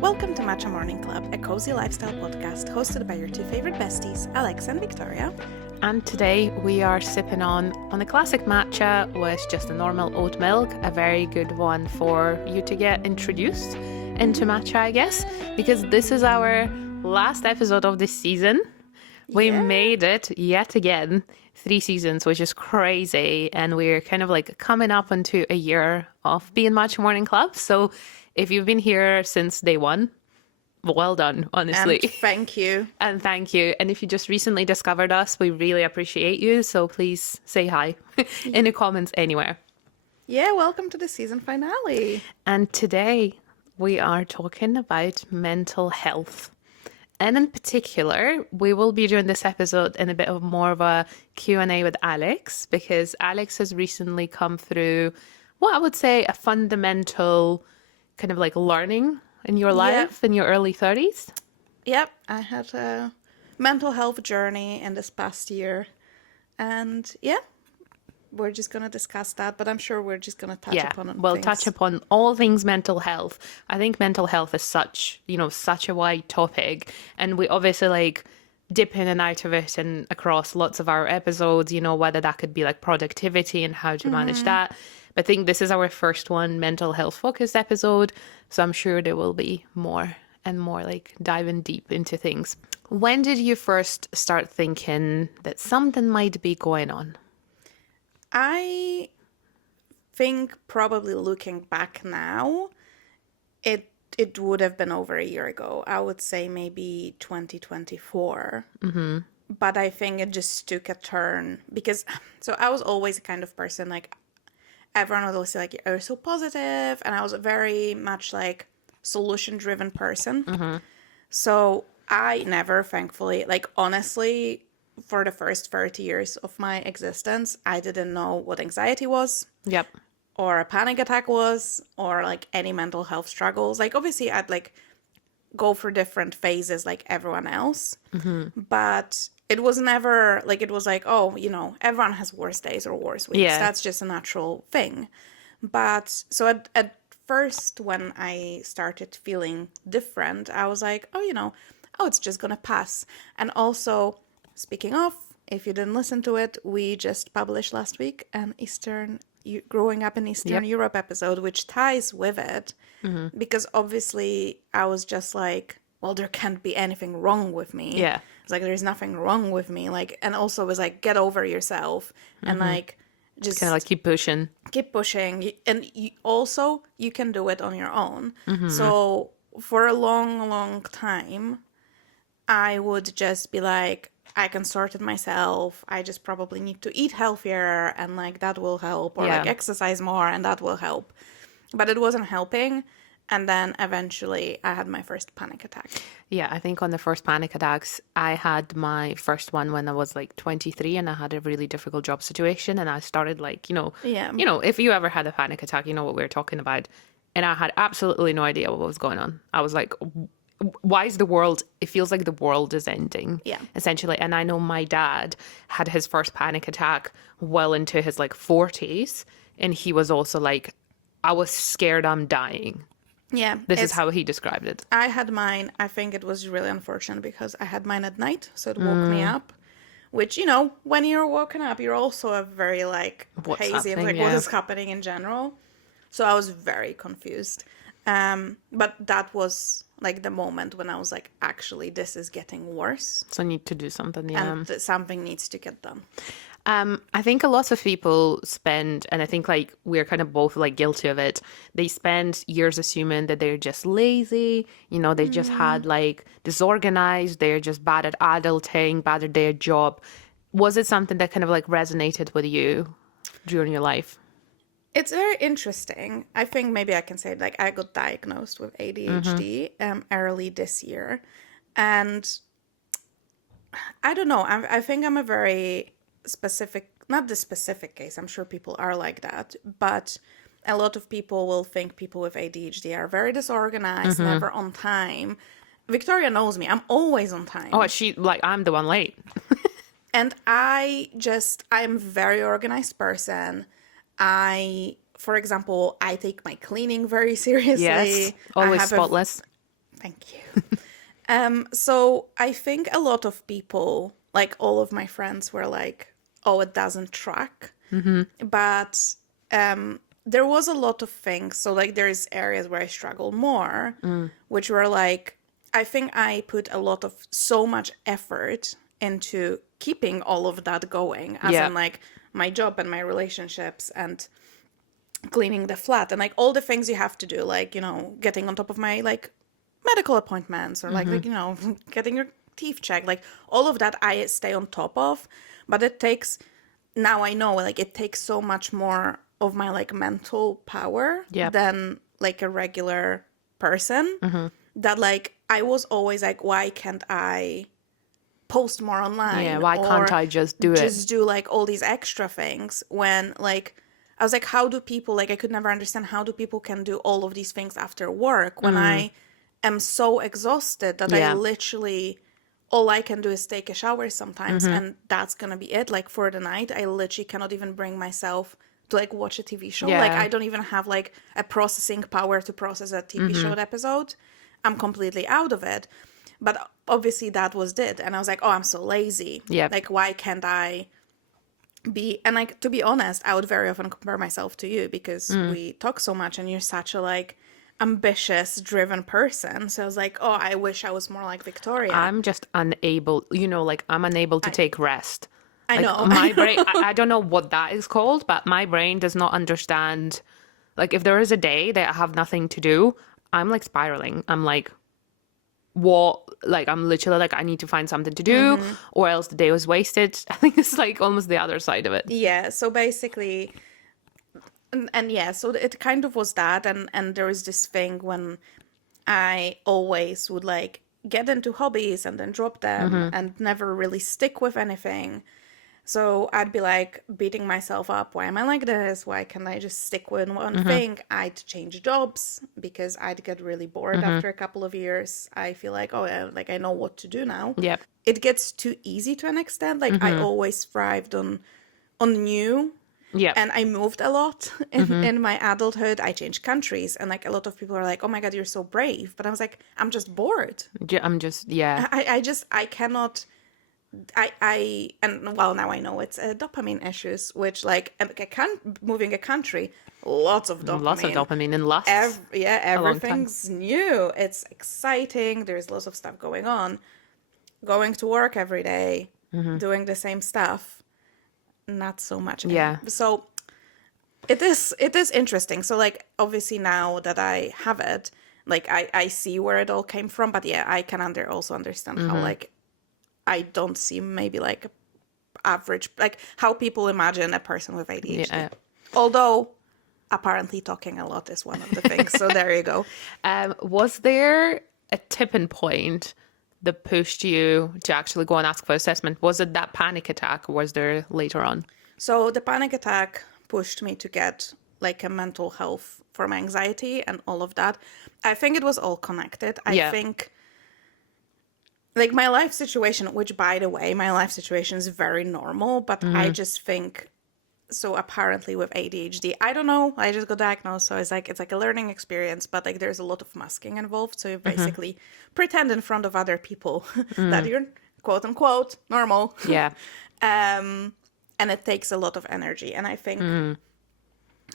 Welcome to Matcha Morning Club, a cozy lifestyle podcast hosted by your two favorite besties, Alex and Victoria. And today we are sipping on a classic matcha with just a normal oat milk, a very good one for you to get introduced into matcha, I guess, because this is our last episode of this season. We made it yet again, 3 seasons, which is crazy. And we're kind of like coming up into a year of being Matcha Morning Club. So if you've been here since day one, well done, honestly. And thank you. And thank you. And if you just recently discovered us, we really appreciate you. So please say hi in the comments anywhere. Yeah, welcome to the season finale. And today we are talking about mental health. And in particular, we will be doing this episode in a bit of more of a Q&A with Alex, because Alex has recently come through what I would say a fundamental kind of like learning in your life in your early 30s. Yep, I had a mental health journey in this past year. And yeah, we're just going to discuss that, but I'm sure we're just going to touch upon it. We'll touch upon all things mental health. I think mental health is such a wide topic, and we obviously like dip in and out of it and across lots of our episodes, whether that could be like productivity and how to manage that. But I think this is our first one, mental health focused episode. So I'm sure there will be more and more like diving deep into things. When did you first start thinking that something might be going on? I think probably looking back now, it would have been over a year ago. I would say maybe 2024. Mm-hmm. But I think it just took a turn because, so I was always a kind of person, like, everyone would always say, like, you're so positive. And I was a very much, like, solution-driven person. Mm-hmm. So I never, thankfully, like, honestly, for the first 30 years of my existence, I didn't know what anxiety was. Yep. Or a panic attack was, or like any mental health struggles. Like obviously I'd like go through different phases like everyone else. Mm-hmm. But it was never like, it was like, oh, everyone has worse days or worse weeks. Yeah. That's just a natural thing. But so at first when I started feeling different, I was like, oh, it's just going to pass. And also, speaking of, if you didn't listen to it, we just published last week an growing up in Eastern Europe episode, which ties with it. Mm-hmm. Because obviously I was just like, well, there can't be anything wrong with me. Yeah. It's like, there's nothing wrong with me. Like, and also it was like, get over yourself. Mm-hmm. And like, just kind of like keep pushing. And you can do it on your own. Mm-hmm. So for a long, long time, I would just be like, I can sort it myself. I just probably need to eat healthier and like that will help, or like exercise more and that will help. But it wasn't helping. And then eventually I had my first panic attack. Yeah, I think on the first panic attacks, I had my first one when I was like 23 and I had a really difficult job situation. And I started like, if you ever had a panic attack, you know what we're talking about. And I had absolutely no idea what was going on. I was like, why is it feels like the world is ending, essentially. And I know my dad had his first panic attack well into his like 40s. And he was also like, I was scared I'm dying. Yeah. This is how he described it. I had mine. I think it was really unfortunate because I had mine at night. So it woke me up, which, when you're woken up, you're also a very like hazy and like what is happening in general. So I was very confused. But that was like the moment when I was like, actually, this is getting worse. So I need to do something, yeah. And something needs to get done. I think a lot of people spend, and I think like we're kind of both like guilty of it, they spend years assuming that they're just lazy, they just had like disorganized, they're just bad at adulting, bad at their job. Was it something that kind of like resonated with you during your life? It's very interesting. I think maybe I can say like I got diagnosed with ADHD early this year. And I don't know. I think I'm a very specific, not the specific case. I'm sure people are like that. But a lot of people will think people with ADHD are very disorganized, never on time. Victoria knows me. I'm always on time. Oh, I'm the one late. And I'm a very organized person. For example, I take my cleaning very seriously. Yes, always spotless. Thank you. So I think a lot of people, like all of my friends, were like, oh, it doesn't track. But there was a lot of things. So like there's areas where I struggle more, which were like, I think I put so much effort into keeping all of that going, as in like my job and my relationships and cleaning the flat and like all the things you have to do, like, you know, getting on top of my like medical appointments or like, you know, getting your teeth checked, like all of that I stay on top of. But now I know, like, it takes so much more of my like mental power than like a regular person, that like I was always like, why can't I post more online? Yeah, why can't I just do it? Just do like all these extra things, when like I was like, how do people, like, I could never understand how do people can do all of these things after work when I am so exhausted that I literally, all I can do is take a shower sometimes and that's gonna be it. Like for the night, I literally cannot even bring myself to like watch a TV show. Like I don't even have like a processing power to process a TV show episode. I'm completely out of it. But obviously that was it. And I was like, oh, I'm so lazy. Yeah. Like, why can't I be, and like, to be honest, I would very often compare myself to you because we talk so much and you're such a like ambitious, driven person. So I was like, oh, I wish I was more like Victoria. I'm just unable, you know, like I'm unable to take rest. I Like, know. my brain, I don't know what that is called, but my brain does not understand. Like if there is a day that I have nothing to do, I'm like spiraling. I'm like, what? Like I'm literally like, I need to find something to do or else the day was wasted. I think it's like almost the other side of it. Yeah. So basically, and yeah, so it kind of was that. And there was this thing when I always would like get into hobbies and then drop them and never really stick with anything. So I'd be like beating myself up. Why am I like this? Why can't I just stick with one thing? I'd change jobs because I'd get really bored after a couple of years. I feel like, oh, yeah, like I know what to do now. Yep. It gets too easy to an extent. Like I always thrived on new. Yeah. And I moved a lot in my adulthood. I changed countries. And like a lot of people are like, oh my God, you're so brave. But I was like, I'm just bored. I'm just, yeah. I cannot... and well, now I know it's dopamine issues, which like moving a country, lots of dopamine and lust. Everything's new. It's exciting. There's lots of stuff going on. Going to work every day, doing the same stuff, not so much. Yeah. So it is interesting. So like obviously now that I have it, like I see where it all came from. But yeah, I can also understand how like I don't seem maybe like average, like how people imagine a person with ADHD. Yeah. Although apparently talking a lot is one of the things. So there you go. Was there a tipping point that pushed you to actually go and ask for assessment? Was it that panic attack or was there later on? So the panic attack pushed me to get like a mental health for my anxiety and all of that. I think it was all connected. I think... like my life situation, which by the way, my life situation is very normal, but I just think, so apparently with ADHD, I don't know, I just got diagnosed, so it's like a learning experience, but like there's a lot of masking involved, so you basically pretend in front of other people that you're quote unquote normal. Yeah. And it takes a lot of energy, and I think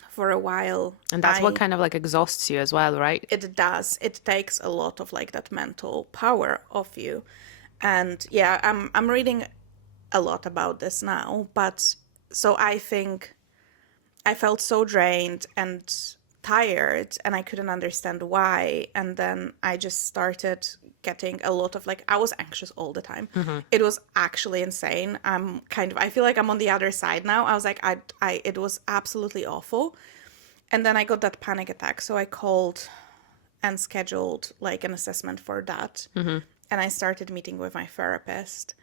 for a while... And that's what kind of like exhausts you as well, right? It does. It takes a lot of like that mental power of you. And yeah, I'm reading a lot about this now. But so I think I felt so drained and tired and I couldn't understand why. And then I just started getting a lot of like, I was anxious all the time. It was actually insane. I feel like I'm on the other side now. I was like, it was absolutely awful. And then I got that panic attack. So I called and scheduled like an assessment for that. And I started meeting with my therapist.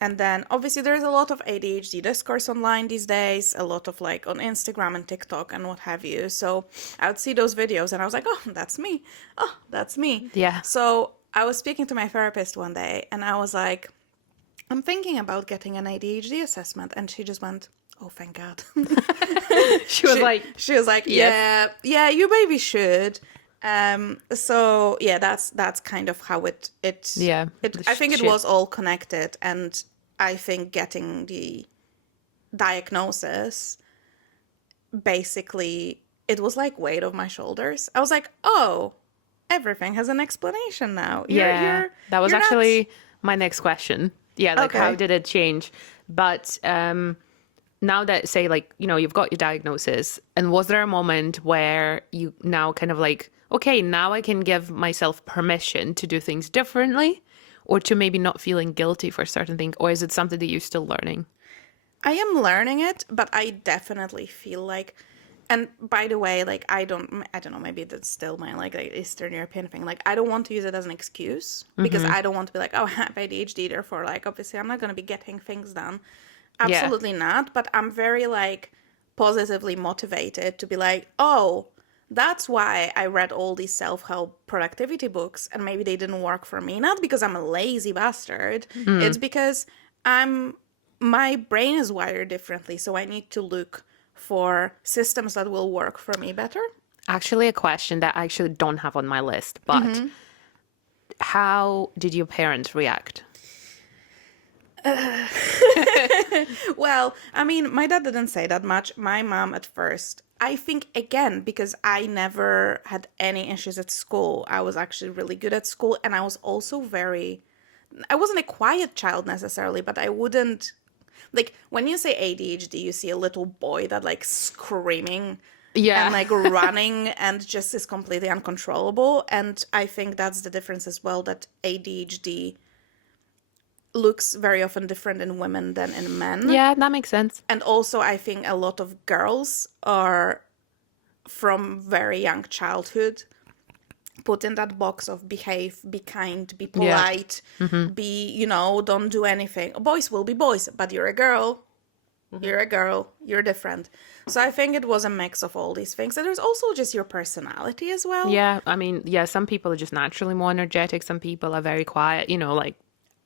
And then obviously there's a lot of ADHD discourse online these days, a lot of like on Instagram and TikTok and what have you. So I would see those videos and I was like, oh, that's me. Oh, that's me. Yeah. So I was speaking to my therapist one day and I was like, I'm thinking about getting an ADHD assessment. And she just went, oh, thank God. She was like, yes. yeah, you maybe should. So yeah, that's kind of how it I think it was all connected, and I think getting the diagnosis, basically, it was like weight off my shoulders. I was like, oh, everything has an explanation now. That was actually my next question. Yeah, like how did it change? But now that, say, like, you know, you've got your diagnosis, and was there a moment where you now kind of like, okay, now I can give myself permission to do things differently, or to maybe not feeling guilty for certain things, or is it something that you're still learning? I am learning it, but I definitely feel like, and by the way, like, I don't know, maybe that's still my like Eastern European thing. Like, I don't want to use it as an excuse, because I don't want to be like, oh, I have ADHD, therefore, like, obviously I'm not going to be getting things done. Absolutely not. But I'm very like positively motivated to be like, oh, that's why I read all these self-help productivity books and maybe they didn't work for me. Not because I'm a lazy bastard. It's because my brain is wired differently. So I need to look for systems that will work for me better. Actually, a question that I actually don't have on my list, but how did your parents react? Well, I mean, my dad didn't say that much. My mom at first, I think, again, because I never had any issues at school. I was actually really good at school, and I was also I wasn't a quiet child necessarily, but I wouldn't, like, when you say ADHD, you see a little boy that like screaming and like running and just is completely uncontrollable. And I think that's the difference as well, that ADHD looks very often different in women than in men. Yeah, that makes sense. And also, I think a lot of girls are, from very young childhood, put in that box of behave, be kind, be polite, be, you know, don't do anything. Boys will be boys, but you're a girl. You're a girl. You're different. So I think it was a mix of all these things. And there's also just your personality as well. Yeah, I mean, yeah, some people are just naturally more energetic. Some people are very quiet, you know, like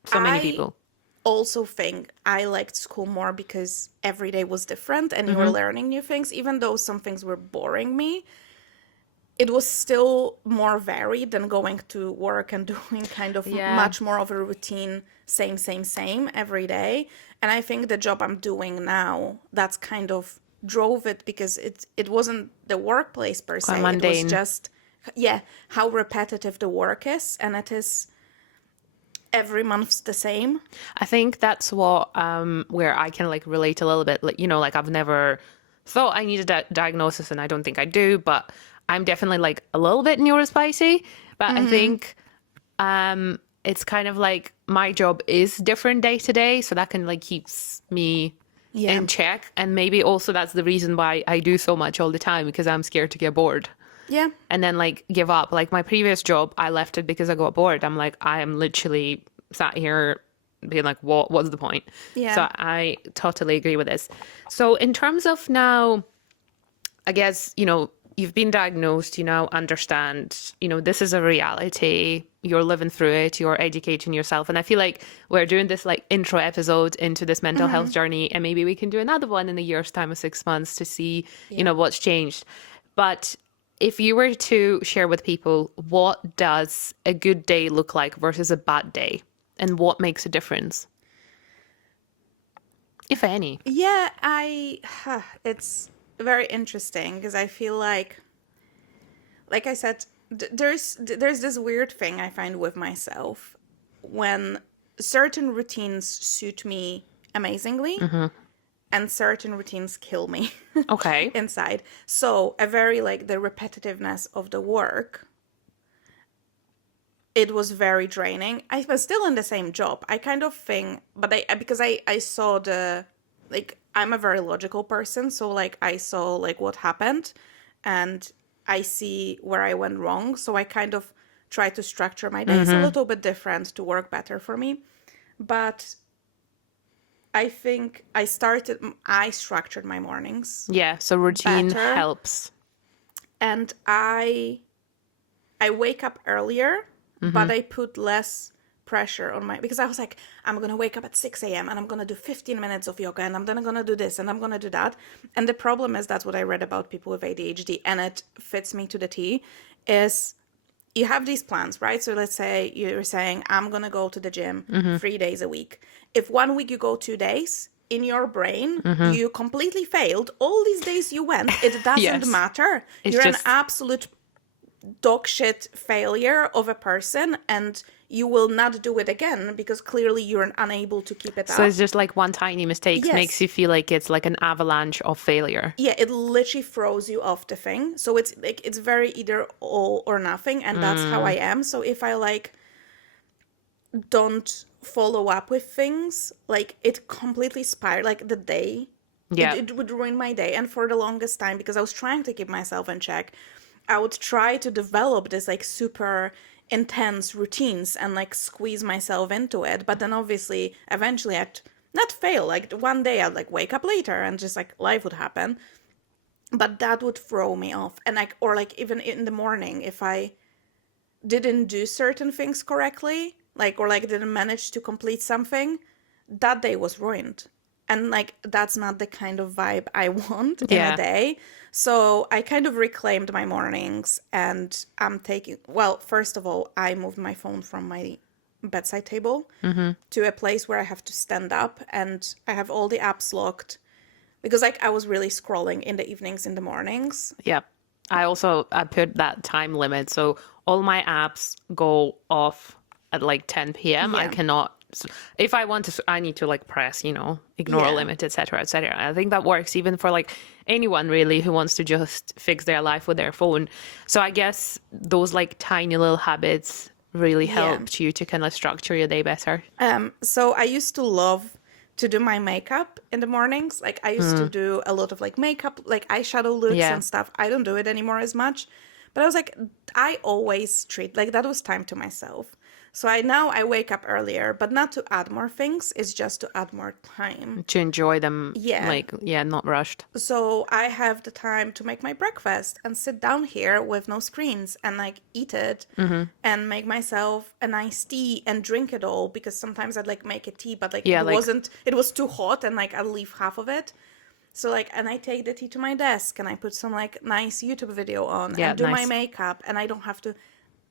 so many people. Also think I liked school more because every day was different and you were learning new things. Even though some things were boring me, it was still more varied than going to work and doing kind of much more of a routine, same every day. And I think the job I'm doing now, that's kind of drove it, because it wasn't the workplace per se. Mundane. It was just, how repetitive the work is. And it is every month's the same. I think that's what where I can like relate a little bit. Like, you know, like I've never thought I needed a diagnosis, and I don't think I do, but I'm definitely like a little bit neurospicy. But I think it's kind of like my job is different day to day, so that can like keeps me in check. And maybe also that's the reason why I do so much all the time, because I'm scared to get bored. Yeah. And then like give up. Like my previous job, I left it because I got bored. I'm like, I am literally sat here being like, what's the point? Yeah. So I totally agree with this. So in terms of now, I guess, you know, you've been diagnosed, you now understand, you know, this is a reality. You're living through it. You're educating yourself. And I feel like we're doing this like intro episode into this mental health journey. And maybe we can do another one in a year's time or 6 months to see, you know, what's changed. But if you were to share with people, what does a good day look like versus a bad day? And what makes a difference? If any. Yeah, it's very interesting, because I feel like I said, there's this weird thing I find with myself when certain routines suit me amazingly and certain routines kill me inside. So a very like the repetitiveness of the work, it was very draining. I was still in the same job. I kind of think, but because I saw the, like, I'm a very logical person. So like I saw like what happened and I see where I went wrong. So I kind of try to structure my days a little bit different to work better for me. But I think I structured my mornings. Yeah, so routine better. Helps. And I wake up earlier, but I put less pressure on because I was like, I'm going to wake up at 6 a.m. and I'm going to do 15 minutes of yoga and I'm then going to do this and I'm going to do that. And the problem is, that's what I read about people with ADHD, and it fits me to the T, is you have these plans, right? So let's say you're saying, I'm going to go to the gym 3 days a week. If 1 week you go 2 days, in your brain, you completely failed. All these days you went, it doesn't matter. You're an absolute dog shit failure of a person, and you will not do it again because clearly you're unable to keep it up. So it's just like one tiny mistake makes you feel like it's like an avalanche of failure. Yeah, it literally throws you off the thing. So it's like, it's very either all or nothing, and that's how I am. So if I like don't follow up with things, like it completely spiraled, like the day, it would ruin my day. And for the longest time, because I was trying to keep myself in check, I would try to develop this like super intense routines and like squeeze myself into it. But then obviously eventually I'd not fail. Like one day I'd like wake up later and just like life would happen. But that would throw me off. And like, or like even in the morning, if I didn't do certain things correctly, like, or like didn't manage to complete something, that day was ruined. And like, that's not the kind of vibe I want in a day. So I kind of reclaimed my mornings, and I'm taking, well, first of all, I moved my phone from my bedside table to a place where I have to stand up, and I have all the apps locked because like I was really scrolling in the evenings, in the mornings. Yeah. I put that time limit. So all my apps go off at like 10 p.m. I cannot, if I want to, I need to like press, ignore limit, etc., etc. I think that works even for like anyone really who wants to just fix their life with their phone. So I guess those like tiny little habits really helped you to kind of structure your day better. So I used to love to do my makeup in the mornings. Like I used to do a lot of like makeup, like eyeshadow looks and stuff. I don't do it anymore as much. But I was like, I always treat like that was time to myself. So I wake up earlier, but not to add more things. It's just to add more time. To enjoy them, not rushed. So I have the time to make my breakfast and sit down here with no screens and like eat it and make myself a nice tea and drink it all, because sometimes I'd like make a tea, but like it was too hot and like I'll leave half of it. So like, and I take the tea to my desk and I put some like nice YouTube video on and do my makeup, and I don't have to.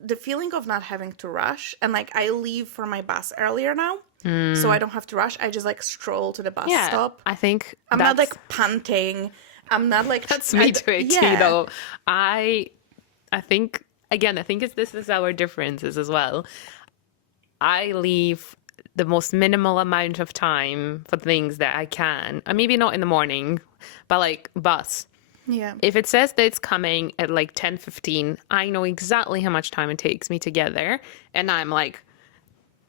The feeling of not having to rush, and like I leave for my bus earlier now, so I don't have to rush. I just like stroll to the bus stop. I think I'm not like panting. I'm not like that's me to a T though. I think this is our differences as well. I leave the most minimal amount of time for things that I can, and maybe not in the morning, but like bus. Yeah. If it says that it's coming at like 10:15, I know exactly how much time it takes me to get there. And I'm like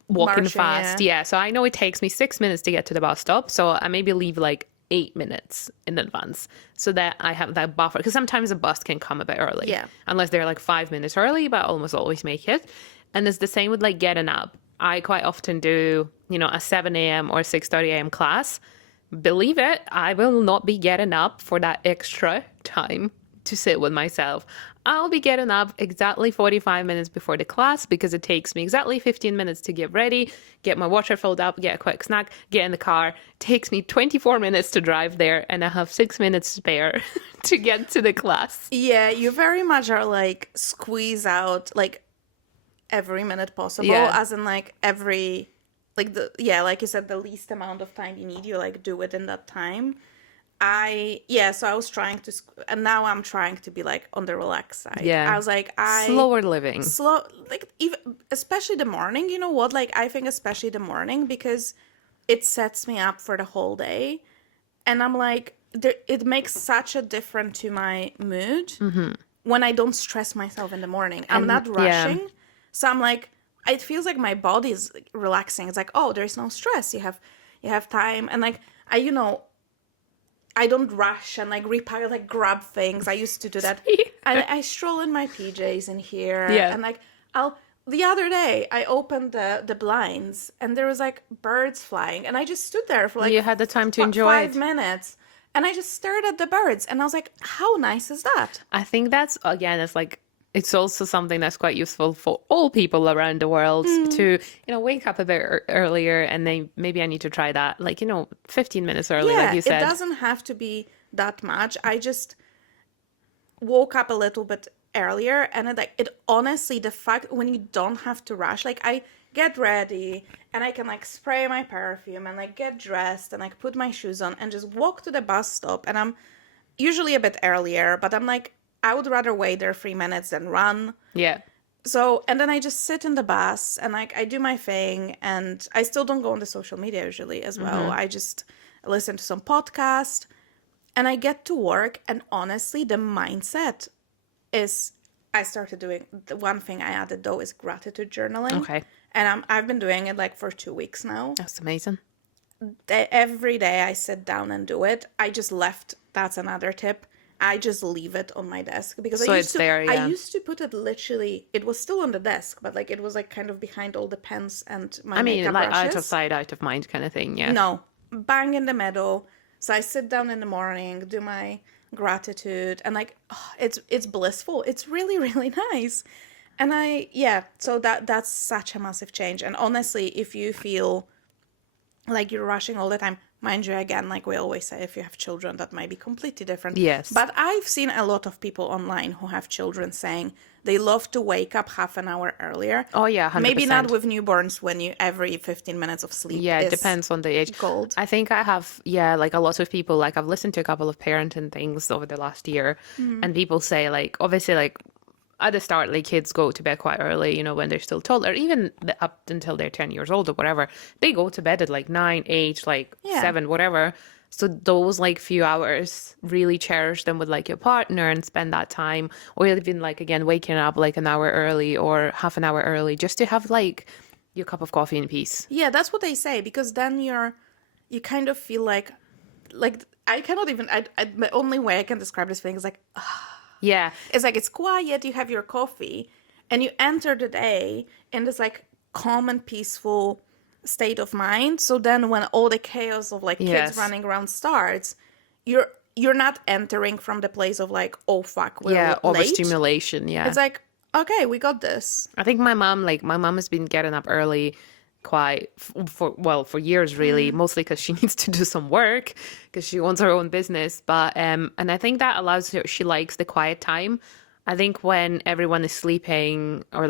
walking fast. Yeah. So I know it takes me 6 minutes to get to the bus stop. So I maybe leave like 8 minutes in advance so that I have that buffer. Because sometimes a bus can come a bit early. Yeah. Unless they're like 5 minutes early, but I almost always make it. And it's the same with like getting up. I quite often do, a 7 a.m. or 6:30 a.m. class. Believe it, I will not be getting up for that extra time to sit with myself. I'll be getting up exactly 45 minutes before the class, because it takes me exactly 15 minutes to get ready, get my water filled up, get a quick snack, get in the car. It takes me 24 minutes to drive there, and I have 6 minutes spare to get to the class. Yeah, you very much are like squeeze out like every minute possible, as in like every... like like you said, the least amount of time you need, you like do it in that time. So I was trying to, and now I'm trying to be like on the relaxed side. Yeah. I was like, slower living. Like even, especially the morning, you know what? Like I think especially the morning, because it sets me up for the whole day. And I'm like, it makes such a difference to my mood when I don't stress myself in the morning. I'm not rushing. Yeah. So I'm like, it feels like my body is relaxing. It's like, oh, there's no stress. You have time. And like, I don't rush and like repack, like grab things. I used to do that. I stroll in my PJs in here. Yeah. And like, the other day I opened the blinds and there was like birds flying. And I just stood there for like... You had the time to enjoy 5 minutes. And I just stared at the birds. And I was like, how nice is that? I think that's, again, it's like it's also something that's quite useful for all people around the world to, wake up a bit earlier, and then maybe I need to try that, 15 minutes early, like you said. It doesn't have to be that much. I just woke up a little bit earlier, and it honestly, the fact when you don't have to rush, I get ready and I can spray my perfume and get dressed and put my shoes on and just walk to the bus stop, and I'm usually a bit earlier, but I'm I would rather wait there 3 minutes than run. Yeah. So, and then I just sit in the bus and I do my thing, and I still don't go on the social media usually as well. I just listen to some podcast and I get to work, and honestly, the mindset is, I started doing, the one thing I added though is gratitude journaling. Okay. And I've been doing it for 2 weeks now. That's amazing. Every day I sit down and do it. I just left, that's another tip, I just leave it on my desk, because So it's there, yeah. I used to put it literally, it was still on the desk, but it was kind of behind all the pens and my makeup brushes. Out of sight, out of mind kind of thing, yeah. No, bang in the middle. So I sit down in the morning, do my gratitude, and it's blissful. It's really, really nice. And so that's such a massive change. And honestly, if you feel like you're rushing all the time, mind you, again, like we always say, if you have children, that might be completely different. Yes. But I've seen a lot of people online who have children saying they love to wake up half an hour earlier. Oh, yeah, 100%. Maybe not with newborns, when you every 15 minutes of sleep. Yeah, it depends on the age. Gold. I think I have, a lot of people, I've listened to a couple of parenting things over the last year, and people say, obviously, at the start, kids go to bed quite early, when they're still toddler, even up until they're 10 years old or whatever. They go to bed at 9, 8, 7, whatever. So those few hours, really cherish them with your partner and spend that time. Or even again, waking up an hour early or half an hour early, just to have your cup of coffee in peace. Yeah, that's what they say, because then you kind of feel I cannot even, the only way I can describe this feeling is yeah. It's it's quiet, you have your coffee, and you enter the day in this calm and peaceful state of mind. So then when all the chaos of kids running around starts, you're not entering from the place of oh fuck, we're late. Overstimulation, yeah. It's okay, we got this. I think my mom has been getting up early quite for years, really, mostly because she needs to do some work because she owns her own business. But and I think that allows her, she likes the quiet time. I think when everyone is sleeping or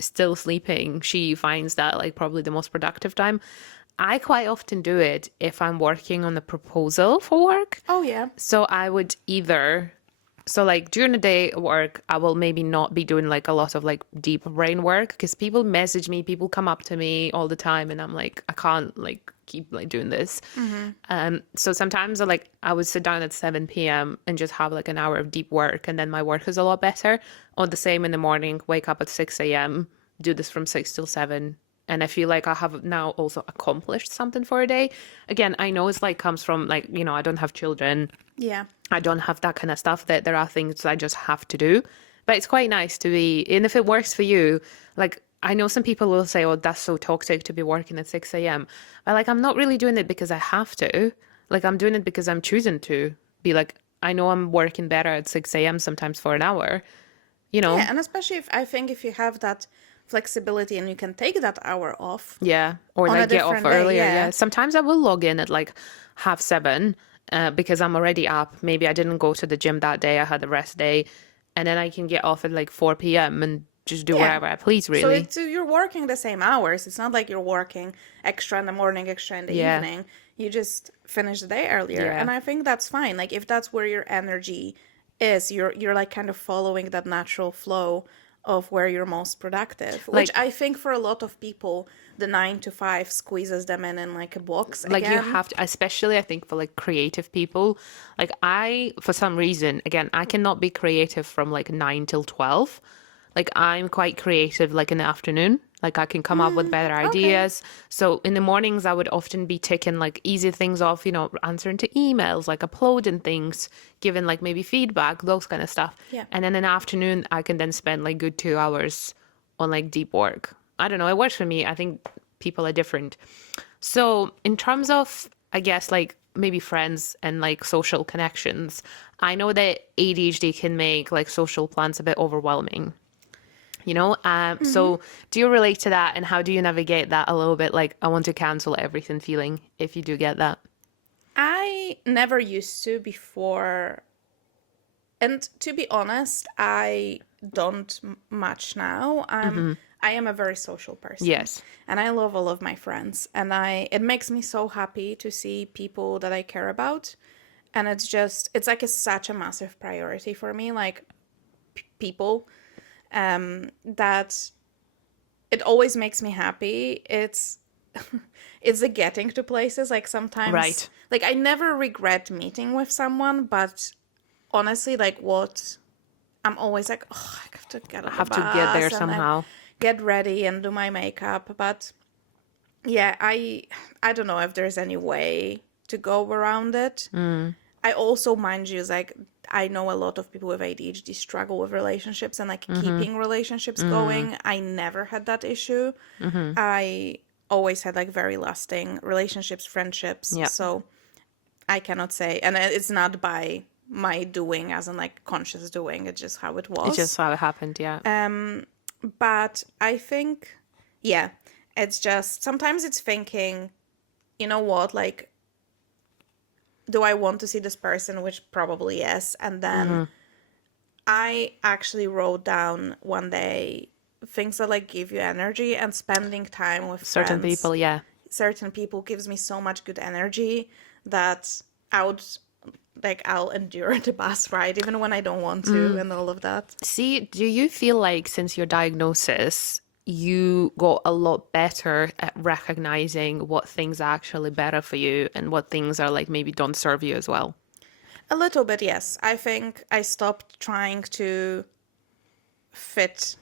still sleeping, she finds that probably the most productive time. I quite often do it if I'm working on a proposal for work. Oh yeah. So I would either, during the day at work, I will maybe not be doing a lot of deep brain work, because people message me, people come up to me all the time, and I'm I can't keep doing this. So sometimes I would sit down at 7 p.m. and just have an hour of deep work, and then my work is a lot better. Or the same in the morning, wake up at 6 a.m., do this from 6 till 7. And I feel I have now also accomplished something for a day. Again, I know it's comes from I don't have children. Yeah. I don't have that kind of stuff, that there are things I just have to do. But it's quite nice to be, and if it works for you, I know some people will say, oh, that's so toxic to be working at 6 a.m. But I'm not really doing it because I have to. I'm doing it because I'm choosing to be I know I'm working better at 6 a.m. sometimes for an hour, Yeah, and especially if you have that flexibility and you can take that hour off. Yeah, or get off earlier. Yeah. Sometimes I will log in at 7:30 because I'm already up. Maybe I didn't go to the gym that day. I had a rest day, and then I can get off at 4 p.m. and just do whatever I please, really. So you're working the same hours. It's not like you're working extra in the morning, extra in the evening. You just finish the day earlier. And I think that's fine. If that's where your energy is, you're kind of following that natural flow of where you're most productive, which I think for a lot of people, the 9 to 5 squeezes them in a box again. You have to, especially I think for creative people, I, for some reason, again, I cannot be creative from 9 till 12. I'm quite creative in the afternoon. I can come up with better ideas. So in the mornings, I would often be taking easy things off, answering to emails, uploading things, giving maybe feedback, those kind of stuff. Yeah. And then in the afternoon, I can then spend good 2 hours on deep work. I don't know. It works for me. I think people are different. So in terms of, I guess, maybe friends and like social connections. I know that ADHD can make like social plans a bit overwhelming, you know? So do you relate to that, and how do you navigate that a little bit? Like, I want to cancel everything feeling, if you do get that. I never used to before. And to be honest, I don't much now. I am a very social person. Yes. And I love all of my friends. And it makes me so happy to see people that I care about. And it's like such a massive priority for me, like people, that it always makes me happy. It's the getting to places. Like sometimes, Right. like I never regret meeting with someone, but honestly, like what I'm always like, oh, I have to get on the Have to bus get there and somehow. get ready and do my makeup. But yeah, I don't know if there's any way to go around it. I also, mind you, like I know a lot of people with ADHD struggle with relationships and like keeping relationships going. I never had that issue. I always had like very lasting relationships, friendships. Yeah. So I cannot say, and it's not by my doing as in like conscious doing, it's just how it was. It's just how it happened, yeah. But I think, yeah, it's just sometimes it's thinking, you know what, like, do I want to see this person? Which probably yes. And then I actually wrote down one day things that like give you energy, and spending time with Certain friends, people, yeah. certain people gives me so much good energy that I'll endure the bus ride even when I don't want to and all of that. See, do you feel like since your diagnosis, you got a lot better at recognizing what things are actually better for you and what things are like maybe don't serve you as well? A little bit, yes. I think I stopped trying to fit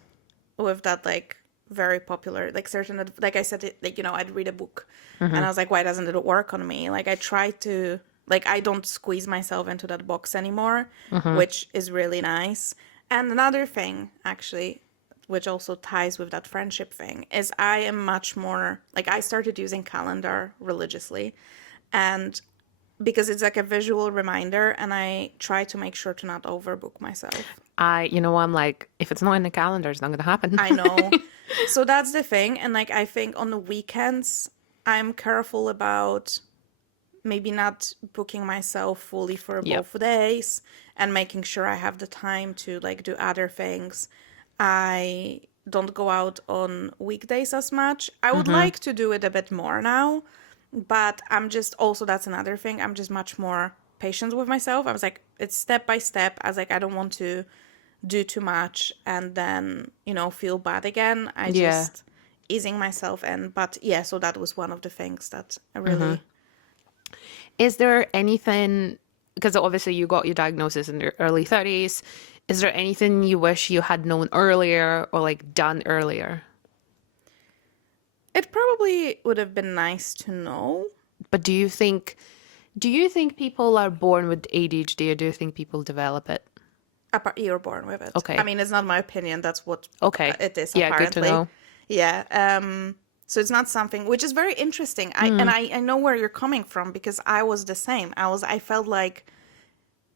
with that like very popular, like certain, like I said, like, you know, I'd read a book and I was like, why doesn't it work on me? Like I try to, like, I don't squeeze myself into that box anymore, which is really nice. And another thing, actually, which also ties with that friendship thing, is I am much more, like, I started using calendar religiously. And because it's like a visual reminder, and I try to make sure to not overbook myself. I'm like, if it's not in the calendar, it's not going to happen. I know. So that's the thing. And like, I think on the weekends, I'm careful about maybe not booking myself fully for both days and making sure I have the time to like do other things. I don't go out on weekdays as much. I would like to do it a bit more now, but I'm just also, that's another thing. I'm just much more patient with myself. I was like, it's step by step. I was like, I don't want to do too much and then, you know, feel bad again. I just easing myself in. But yeah, so that was one of the things that I really... Is there anything, because obviously you got your diagnosis in your early 30s, is there anything you wish you had known earlier or like done earlier? It probably would have been nice to know. But do you think people are born with ADHD, or do you think people develop it? You're born with it. Okay. I mean, it's not my opinion. That's what it is, Yeah, apparently. good to know. Yeah. So it's not something, which is very interesting. I know where you're coming from, because I was the same. I felt like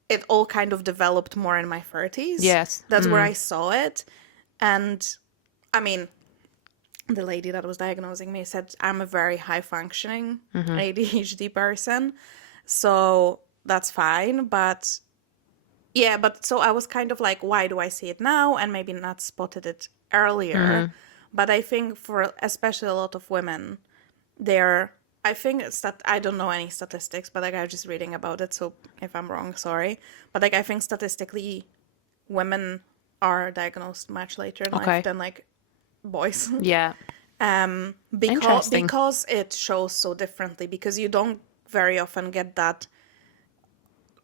it all kind of developed more in my 30s. Yes. That's where I saw it. And I mean, the lady that was diagnosing me said I'm a very high functioning ADHD person. So that's fine. But yeah, so I was kind of like, why do I see it now? And maybe not spotted it earlier. But I think for especially a lot of women, I think it's that, I don't know any statistics, but like I was just reading about it. So if I'm wrong, sorry. But like I think statistically, women are diagnosed much later in life than like boys. Yeah. Because it shows so differently, because you don't very often get that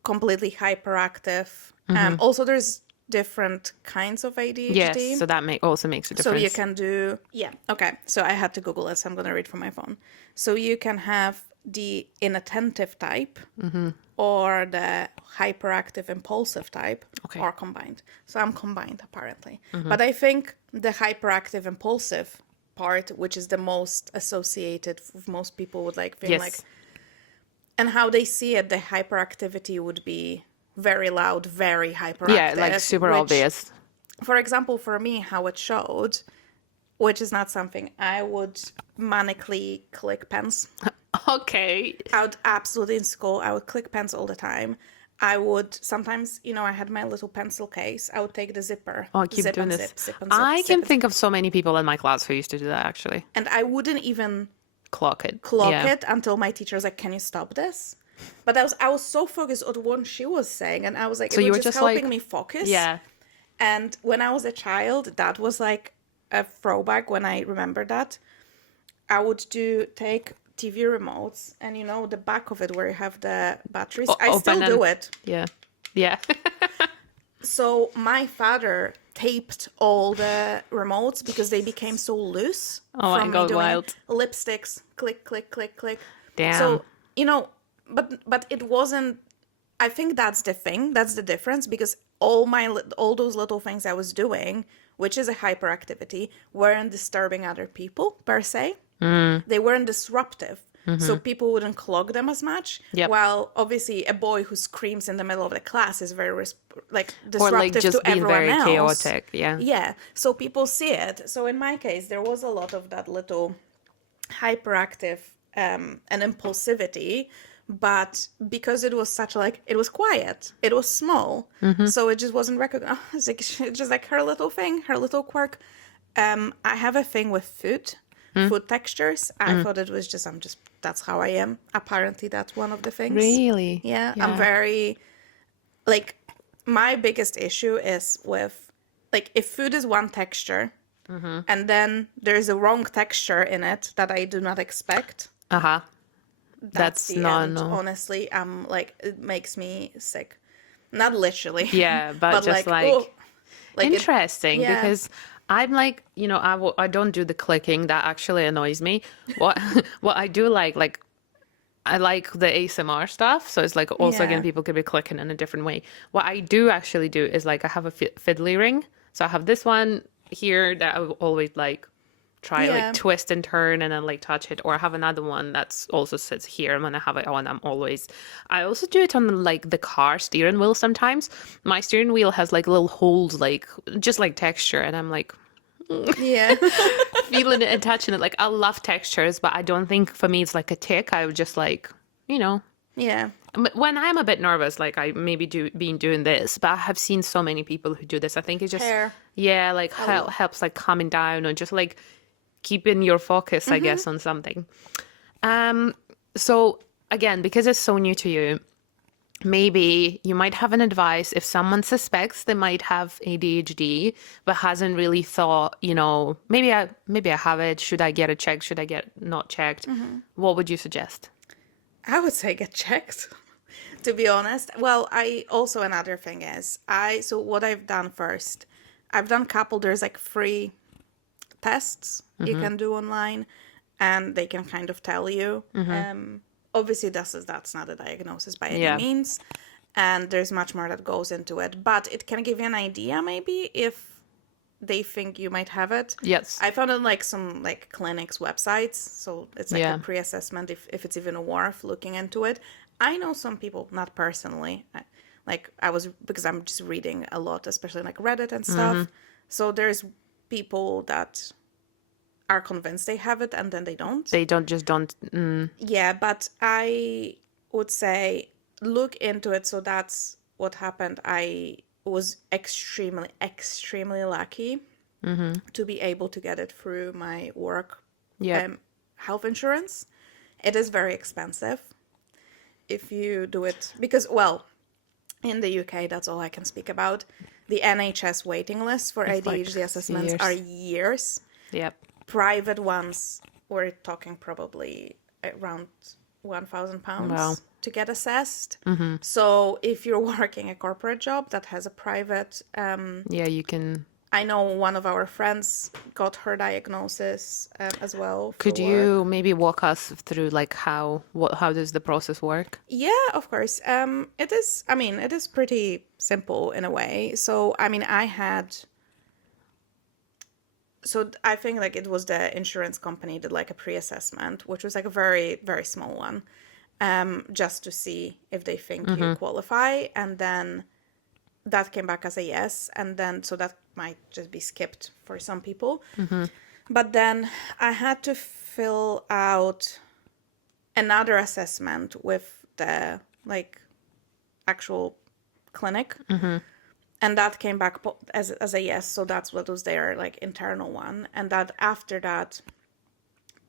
completely hyperactive. Also, there's different kinds of ADHD. Yes, so that also makes a difference. So you can do, okay. So I had to Google it, so I'm going to read from my phone. So you can have the inattentive type or the hyperactive impulsive type, or combined. So I'm combined, apparently. But I think the hyperactive impulsive part, which is the most associated with most people, would like feel like And how they see it, the hyperactivity would be very loud, very hyperactive. Yeah, like super obvious. For example, for me, how it showed, which is not something I would manically click pens. Okay. I would absolutely, in school, I would click pens all the time. I would sometimes, I had my little pencil case. I would take the zipper. Oh, I keep zip doing and this. zip I zip can and think of so many people in my class who used to do that, actually. And I wouldn't even Clock it. it until my teacher was like, "Can you stop this?" But I was so focused on what she was saying, and I was like, So it you was were just just helping like, me focus. yeah. And when I was a child, that was like a throwback when I remember that. I would take TV remotes and the back of it where you have the batteries. I still do it. Yeah. Yeah. So my father taped all the remotes because they became so loose Oh my God, wild. lipsticks, click, click, click, click. Damn. So, but it wasn't, I think that's the thing, that's the difference, because all those little things I was doing, which is a hyperactivity, weren't disturbing other people per se. They weren't disruptive. So people wouldn't clog them as much. Yep. While obviously a boy who screams in the middle of the class is very disruptive Or like just to being everyone very else. chaotic. Yeah. Yeah. So people see it. So in my case, there was a lot of that little hyperactive and impulsivity, but because it was such it was quiet, it was small, so it just wasn't recognized. It's just like her little thing, her little quirk. I have a thing with food textures. I thought it was that's how I am. Apparently that's one of the things. Really? Yeah. I'm very my biggest issue is with if food is one texture and then there's a wrong texture in it that I do not expect. Uh-huh. That's the end. Honestly, it makes me sick. Not literally. Yeah, but just interesting, because I'm like, I don't do the clicking. That actually annoys me. What I do like I like the ASMR stuff. So it's also again, people could be clicking in a different way. What I do actually do is I have a fiddly ring. So I have this one here that I always try twist and turn and then touch it, or I have another one that's also sits here, and when I have it on, I also do it on the car steering wheel. Sometimes my steering wheel has little holes, just texture, and I'm yeah feeling it and touching it. I love textures, but I don't think for me it's a tick. I would just yeah. When I'm a bit nervous, I maybe been doing this, but I have seen so many people who do this. I think it's just hair. Yeah, helps calming down, or just keeping your focus, I guess, on something. So again, because it's so new to you, maybe you might have an advice if someone suspects they might have ADHD but hasn't really thought, maybe I have it. Should I get it checked? Should I get not checked? What would you suggest? I would say get checked, to be honest. Well, another thing is, so what I've done first, I've done there's free tests you can do online, and they can kind of tell you. Obviously, that's not a diagnosis by any means, and there's much more that goes into it. But it can give you an idea, maybe, if they think you might have it. Yes. I found it some clinics websites, so it's a pre-assessment if it's even worth looking into it. I know some people, not personally, because I'm just reading a lot, especially Reddit and stuff. So there's people that are convinced they have it and then they don't. They don't. Yeah, but I would say look into it. So that's what happened. I was extremely, extremely lucky to be able to get it through my work health insurance. It is very expensive if you do it because, in the UK, that's all I can speak about. The NHS waiting lists for ADHD assessments are years. Yep. Private ones, we're talking probably around £1,000 to get assessed. So if you're working a corporate job that has a private... you can... I know one of our friends got her diagnosis as well. Could you maybe walk us through how does the process work? Yeah, of course. It is pretty simple in a way. So, I think it was the insurance company did a pre-assessment, which was a very, very small one. just to see if they think you qualify. And then that came back as a yes. And then, so that might just be skipped for some people. But then I had to fill out another assessment with the like actual clinic. And that came back as a yes. So that's what was their like internal one. And that after that,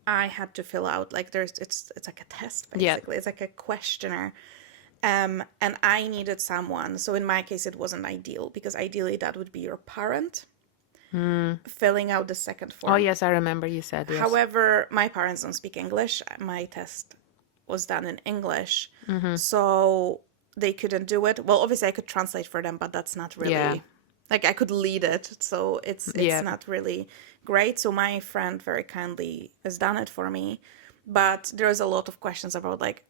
I had to fill out like it's like a test basically. It's like a questionnaire. And I needed someone. So in my case, it wasn't ideal because ideally that would be your parent filling out the second form. Oh, yes, I remember you said yes. However, my parents don't speak English. My test was done in English. So they couldn't do it. Well, obviously I could translate for them, but that's not really like I could lead it. So it's not really great. So my friend very kindly has done it for me. But there's a lot of questions about like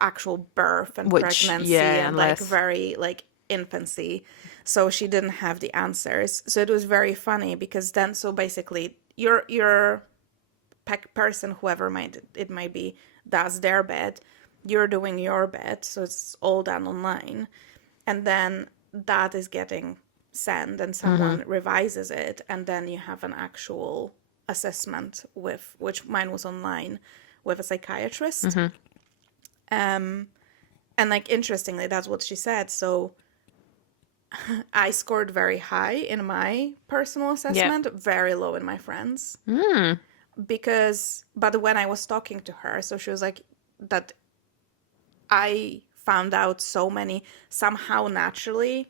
actual birth and pregnancy and like very like infancy. So she didn't have the answers. So it was very funny because then, so basically your person, whoever it might be, does their bed. You're doing your bed. So it's all done online. And then that is getting sent and someone revises it. And then you have an actual assessment with, which mine was online, with a psychiatrist. And like, interestingly, that's what she said. So I scored very high in my personal assessment, very low in my friends. But when I was talking to her, so she was like, that I found out somehow naturally,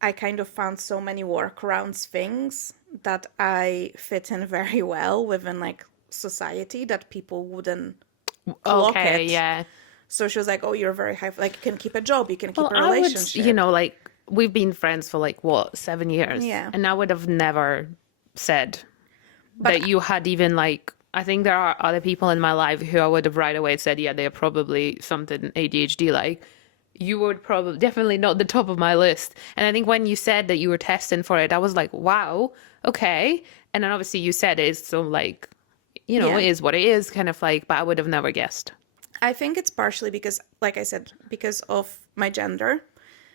I kind of found so many workarounds things that I fit in very well within like society that people wouldn't clock it. Yeah. So she was like, oh, you're very high, like you can keep a job, you can keep a relationship. Like we've been friends for like, 7 years? Yeah. And I would have never said that you had even like, I think there are other people in my life who I would have right away said, yeah, they're probably something ADHD like. You would probably definitely not the top of my list. And I think when you said that you were testing for it, I was like, wow, okay. And then obviously you said it's so like, it is what it is, kind of like, but I would have never guessed. I think it's partially because, like I said, because of my gender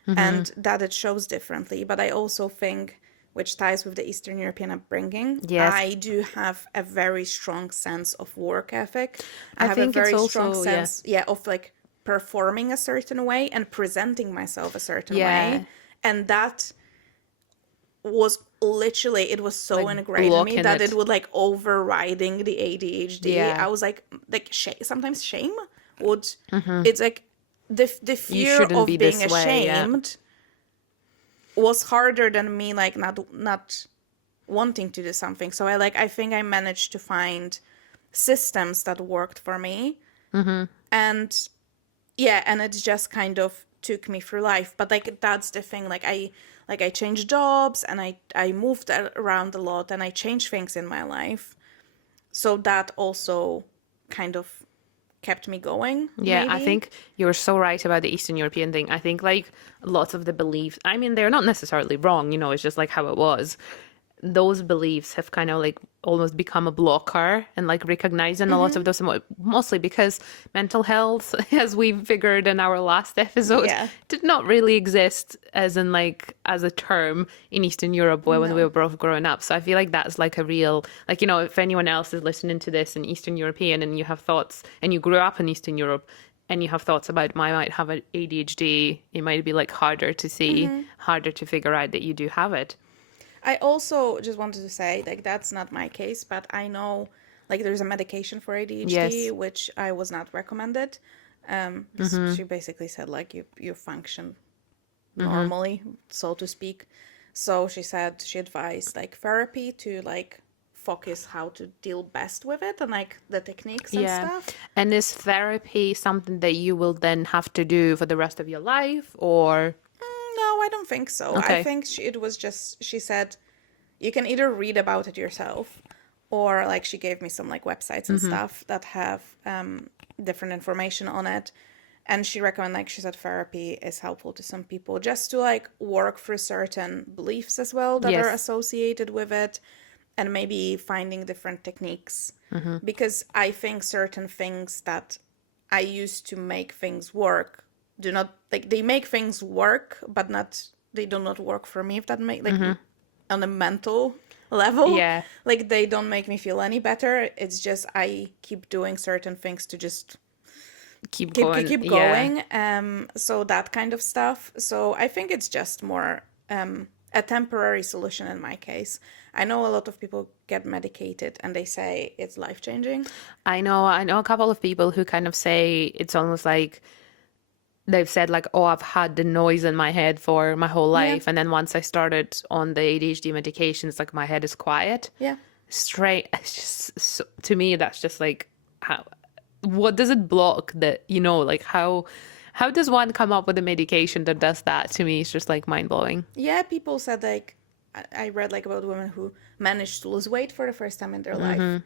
and that it shows differently. But I also think, which ties with the Eastern European upbringing, I do have a very strong sense of work ethic. I have think a very it's also, strong sense, of like performing a certain way and presenting myself a certain way. And that was literally, it was so like ingrained in me that it would like overriding the ADHD. I was like sometimes shame would, it's like the fear of being ashamed was harder than me like not wanting to do something. So I think I managed to find systems that worked for me. And it just kind of took me through life. But like that's the thing, like I changed jobs and I moved around a lot and I changed things in my life. So that also kind of kept me going. Yeah, maybe. I think you're so right about the Eastern European thing. I think like lots of the beliefs, I mean, they're not necessarily wrong, it's just like how it was. Those beliefs have kind of like almost become a blocker and like recognizing a lot of those, mostly because mental health, as we figured in our last episode, did not really exist as in like as a term in Eastern Europe when we were both growing up. So I feel like that's like a real, like, if anyone else is listening to this in Eastern European and you have thoughts and you grew up in Eastern Europe and you have thoughts about, I might have an ADHD, it might be like harder to see, harder to figure out that you do have it. I also just wanted to say, like, that's not my case, but I know, like, there's a medication for ADHD, which I was not recommended. She basically said, like, you function normally, so to speak. So she said she advised, like, therapy to, like, focus how to deal best with it and, like, the techniques and stuff. And is therapy something that you will then have to do for the rest of your life, or... No, I don't think so. Okay. I think she said you can either read about it yourself or like she gave me some like websites and stuff that have different information on it. And she recommended, like she said, therapy is helpful to some people just to like work through certain beliefs as well that are associated with it and maybe finding different techniques. Because I think certain things that I used to make things work do not, like, they make things work, but they do not work for me, if that make, like, on a mental level. Yeah. Like, they don't make me feel any better. It's just I keep doing certain things to just keep going. So that kind of stuff. So I think it's just more a temporary solution in my case. I know a lot of people get medicated and they say it's life-changing. I know a couple of people who kind of say it's almost like they've said like, oh, I've had the noise in my head for my whole life. And then once I started on the ADHD medications, like my head is quiet. Yeah. Straight. It's just, so, to me, that's just like, what does it block that, like how does one come up with a medication that does that? To me, it's just like mind blowing. Yeah. People said, like, I read like about women who managed to lose weight for the first time in their life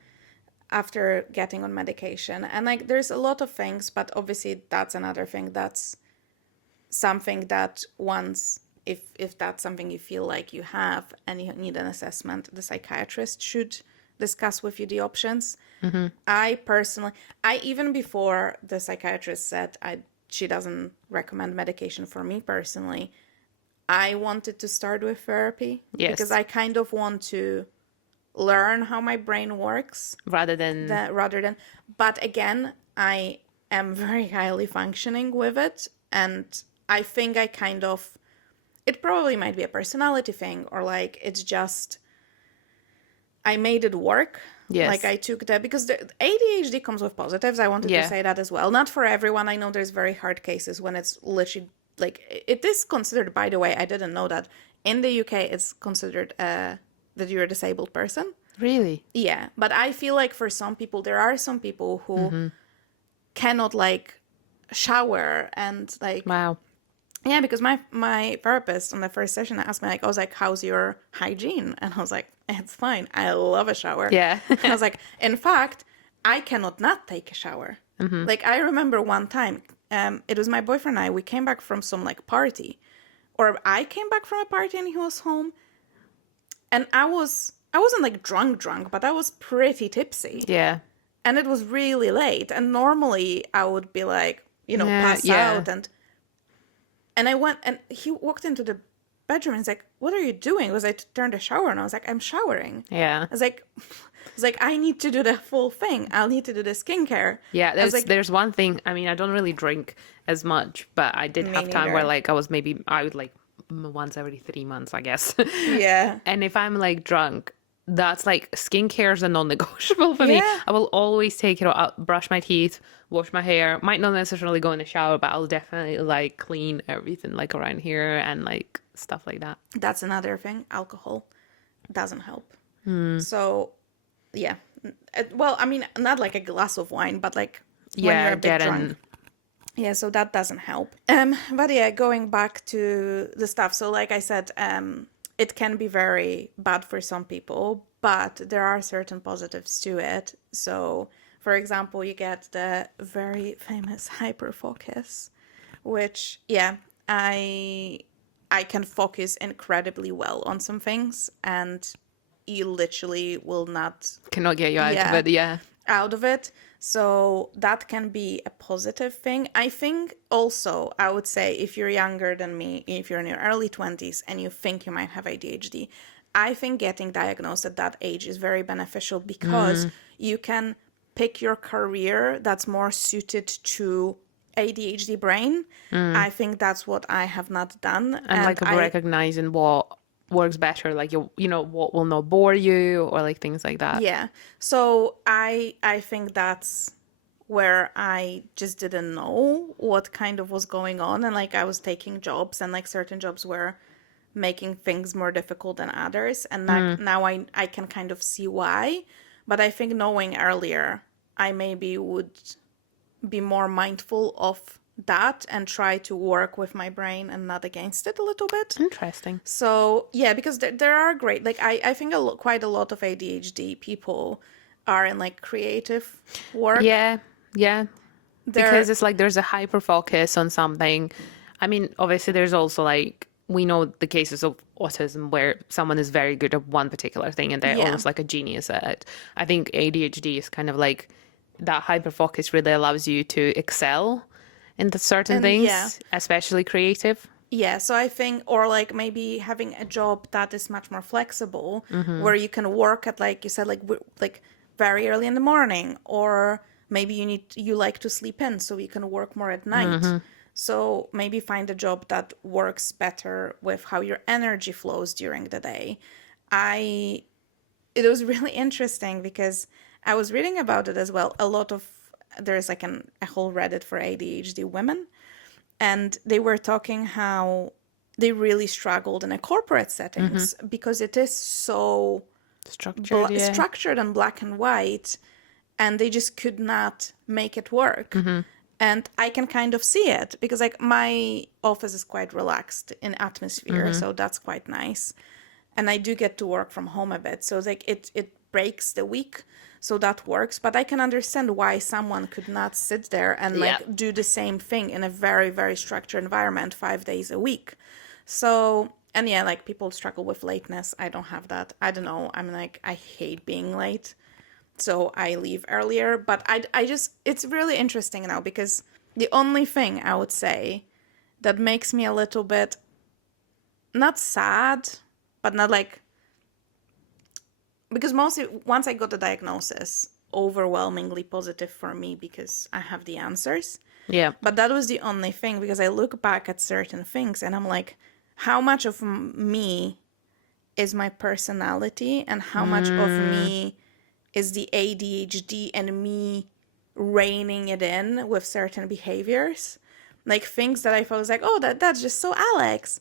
after getting on medication. And like, there's a lot of things, but obviously that's another thing. That's something that once, if that's something you feel like you have and you need an assessment, the psychiatrist should discuss with you the options. I personally, even before the psychiatrist said she doesn't recommend medication for me personally, I wanted to start with therapy. Yes. Because I kind of want to learn how my brain works rather than but again, I am very highly functioning with it, and I think it probably might be a personality thing, or like it's just I made it work. Yes. Like I took that, because the ADHD comes with positives. I wanted to say that as well. Not for everyone. I know there's very hard cases when it's literally like, it is considered, by the way, I didn't know that in the UK it's considered that you're a disabled person. Really? Yeah. But I feel like for some people, there are some people who cannot like shower and like, wow. Yeah, because my therapist on the first session asked me, like, I was like, how's your hygiene? And I was like, it's fine. I love a shower. Yeah. I was like, in fact, I cannot not take a shower. Like, I remember one time, it was my boyfriend and I, we came back from some like party, or I came back from a party and he was home, and I wasn't like drunk, but I was pretty tipsy. Yeah. And it was really late. And normally I would be like, pass out. And I went, and he walked into the bedroom and he's like, what are you doing? Because I turned the shower, and I was like, I'm showering. Yeah. I was like, I need to do the full thing. I'll need to do the skincare. Yeah, there's one thing. I mean, I don't really drink as much, but I did have time where like I would like once every 3 months, I guess. Yeah. And if I'm like drunk, that's like skincare is a non-negotiable for me. I will always take it out, I'll brush my teeth, wash my hair. Might not necessarily go in the shower, but I'll definitely like clean everything like around here and like stuff like that. That's another thing. Alcohol doesn't help. So, yeah. Well, I mean, not like a glass of wine, but like when you're a bit drunk. Yeah, so that doesn't help. But yeah, going back to the stuff. So like I said, it can be very bad for some people, but there are certain positives to it. So, for example, you get the very famous hyperfocus, which, yeah, I can focus incredibly well on some things, and you literally will cannot get you out of it, out of it. So that can be a positive thing. I think also, I would say, if you're younger than me, if you're in your early 20s and you think you might have ADHD, I think getting diagnosed at that age is very beneficial, because you can pick your career that's more suited to ADHD brain. I think that's what I have not done. And like recognizing what works better, like what will not bore you, or like things like that. Yeah. So I think that's where I just didn't know what kind of was going on, and like I was taking jobs, and like certain jobs were making things more difficult than others, and now I can kind of see why. But I think knowing earlier, I maybe would be more mindful of that and try to work with my brain and not against it a little bit. Interesting. So yeah, because there are great, like I think quite a lot of ADHD people are in like creative work. Yeah. Because it's like there's a hyper focus on something. I mean, obviously there's also like, we know the cases of autism where someone is very good at one particular thing and they're almost like a genius at it. I think ADHD is kind of like that hyperfocus really allows you to excel in the certain things, especially creative. Yeah, so I think, or like maybe having a job that is much more flexible, where you can work at, like you said, like very early in the morning, or maybe you like to sleep in, so you can work more at night. So maybe find a job that works better with how your energy flows during the day. It was really interesting because I was reading about it as well. There's like a whole Reddit for ADHD women. And they were talking how they really struggled in a corporate settings because it is so structured and black and white, and they just could not make it work. And I can kind of see it because like my office is quite relaxed in atmosphere, so that's quite nice. And I do get to work from home a bit, so it's like it breaks the week. So that works, but I can understand why someone could not sit there and like do the same thing in a very, very structured environment 5 days a week. So, and yeah, like people struggle with lateness. I don't have that. I don't know. I'm like, I hate being late. So I leave earlier, but I just, it's really interesting now because the only thing I would say that makes me a little bit, not sad, but not like, because mostly once I got the diagnosis, overwhelmingly positive for me because I have the answers. Yeah. But that was the only thing because I look back at certain things and I'm like, how much of me is my personality and how much of me is the ADHD and me reining it in with certain behaviors? Like things that I thought was like, oh, that's just so Alex.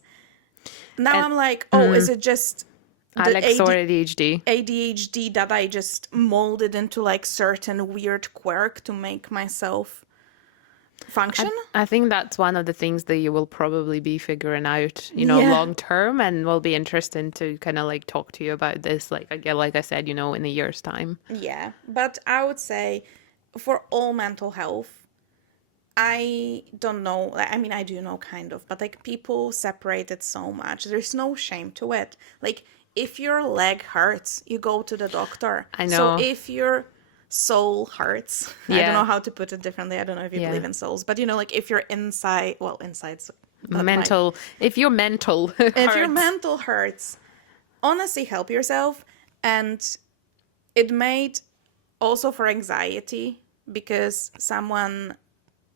Now I'm like, oh, is it just... Alex or ADHD? ADHD that I just molded into like certain weird quirk to make myself function. I think that's one of the things that you will probably be figuring out, long term, and will be interesting to kind of like talk to you about this, like I said, in a year's time. Yeah, but I would say for all mental health, I don't know. I mean, I do know kind of, but like people separate it so much. There's no shame to it. Like, if your leg hurts, you go to the doctor. I know. So if your soul hurts, I don't know how to put it differently. I don't know if you believe in souls, but like if your inside's mental. If your mental hurts. If your mental hurts, honestly, help yourself. And it made also for anxiety because someone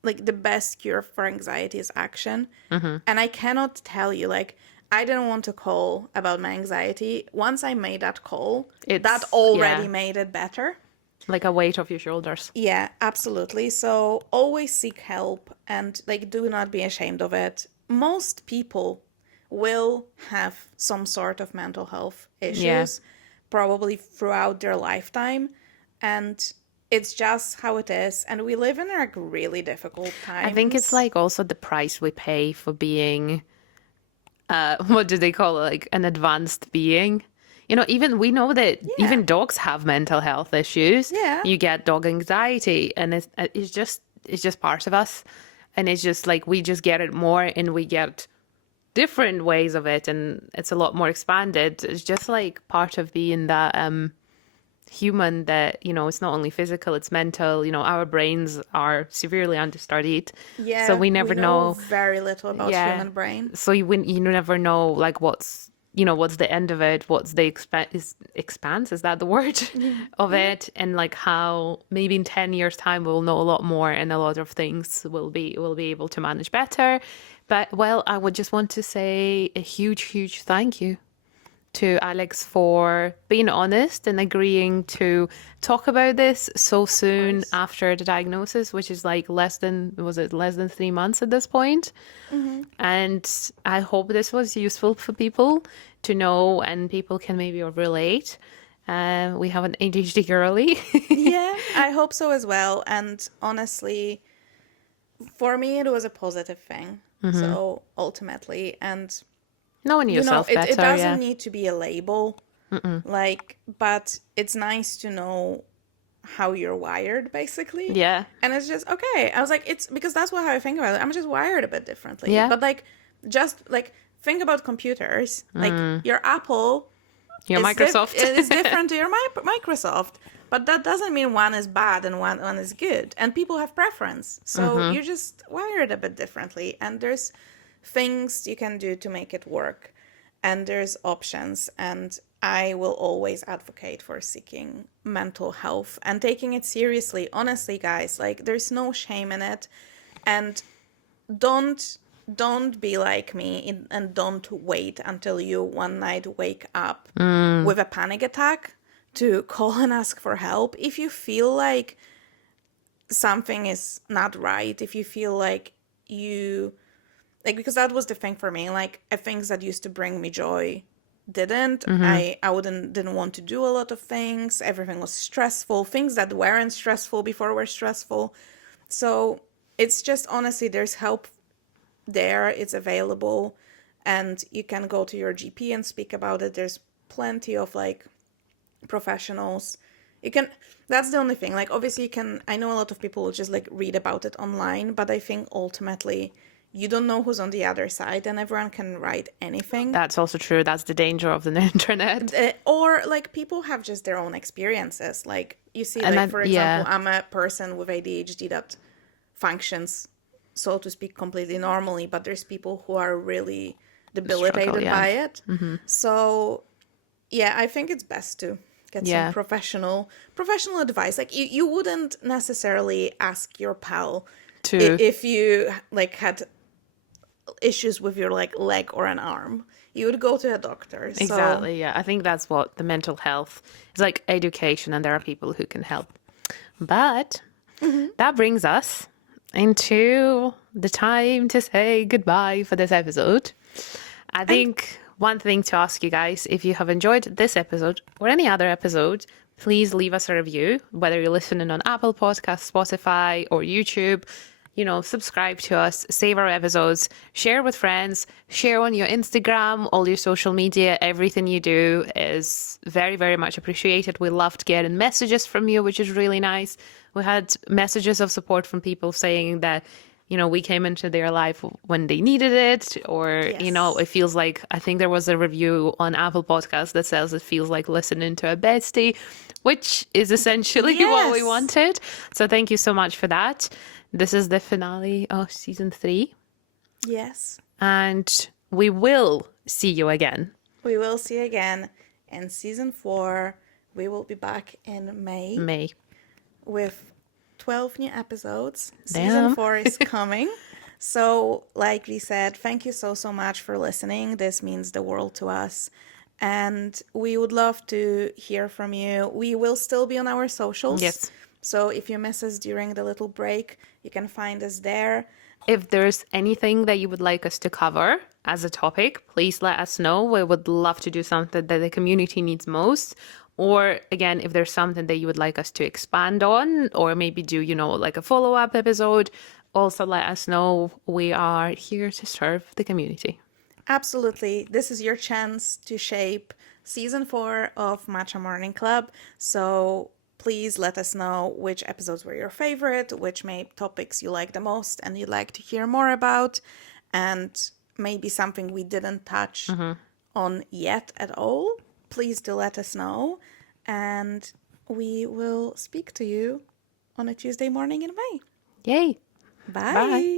like the best cure for anxiety is action. And I cannot tell you like. I didn't want to call about my anxiety. Once I made that call, that already made it better. Like a weight off your shoulders. Yeah, absolutely. So always seek help and like do not be ashamed of it. Most people will have some sort of mental health issues probably throughout their lifetime. And it's just how it is. And we live in like really difficult times. I think it's like also the price we pay for being... what do they call it? Like an advanced being. Even we know that even dogs have mental health issues. Yeah. You get dog anxiety, and it's just part of us, and it's just like we just get it more, and we get different ways of it, and it's a lot more expanded. It's just like part of being that human that it's not only physical, it's mental. Our brains are severely understudied, so we never know very little about human brain. So you never know like what's the end of it, what's the expanse, is that the word of it, and like how maybe in 10 years time we'll know a lot more and a lot of things we'll be able to manage better. But I would just want to say a huge thank you to Alex for being honest and agreeing to talk about this so soon after the diagnosis, which is like less than 3 months at this point. And I hope this was useful for people to know, and people can maybe relate. We have an ADHD girly. Yeah, I hope so as well. And honestly, for me, it was a positive thing. So ultimately, and knowing yourself better, it doesn't need to be a label, but it's nice to know how you're wired, basically. Yeah. And it's just, okay. I was like, it's because that's how I think about it. I'm just wired a bit differently. Yeah. But like, just like, think about computers. Like, your Apple... Your Microsoft. is different to your Microsoft. But that doesn't mean one is bad and one is good. And people have preference. So you're just wired a bit differently. And there's things you can do to make it work. And there's options. And I will always advocate for seeking mental health and taking it seriously. Honestly, guys, like there's no shame in it. And don't be like me and don't wait until you one night wake up with a panic attack to call and ask for help. If you feel like something is not right, if you feel like because that was the thing for me, like things that used to bring me joy didn't. I didn't want to do a lot of things. Everything was stressful. Things that weren't stressful before were stressful. So it's just, honestly, there's help there. It's available, and you can go to your GP and speak about it. There's plenty of like professionals. That's the only thing. Like, obviously I know a lot of people will just like read about it online, but I think ultimately you don't know who's on the other side, and everyone can write anything. That's also true. That's the danger of the internet. Or like people have just their own experiences. Like you see, like for example, I'm a person with ADHD that functions, so to speak, completely normally, but there's people who are really debilitated by it. So yeah, I think it's best to get some professional advice. Like you wouldn't necessarily ask your pal if you like had issues with your like leg or an arm. You would go to a doctor. Exactly. Yeah, I think that's what the mental health is, like education, and there are people who can help. But that brings us into the time to say goodbye for this episode. I think one thing to ask you guys, if you have enjoyed this episode or any other episode, please leave us a review, whether you're listening on Apple Podcasts, Spotify, or YouTube. Subscribe to us, save our episodes, share with friends, share on your Instagram, all your social media. Everything you do is very, very much appreciated. We loved getting messages from you, which is really nice. We had messages of support from people saying that, we came into their life when they needed it, or, it feels like, I think there was a review on Apple Podcasts that says it feels like listening to a bestie, which is essentially what we wanted. So thank you so much for that. This is the finale of season 3. Yes. And we will see you again. We will see you again in season 4. We will be back in May. With 12 new episodes. Damn. Season 4 is coming. So, like we said, thank you so much for listening. This means the world to us. And we would love to hear from you. We will still be on our socials. Yes. So if you miss us during the little break, you can find us there. If there's anything that you would like us to cover as a topic, please let us know. We would love to do something that the community needs most. Or again, if there's something that you would like us to expand on, or maybe do, like a follow-up episode, also let us know. We are here to serve the community. Absolutely. This is your chance to shape season 4 of Matcha Morning Club. So please let us know which episodes were your favorite, which topics you like the most and you'd like to hear more about, and maybe something we didn't touch on yet at all. Please do let us know, and we will speak to you on a Tuesday morning in May. Yay. Bye. Bye.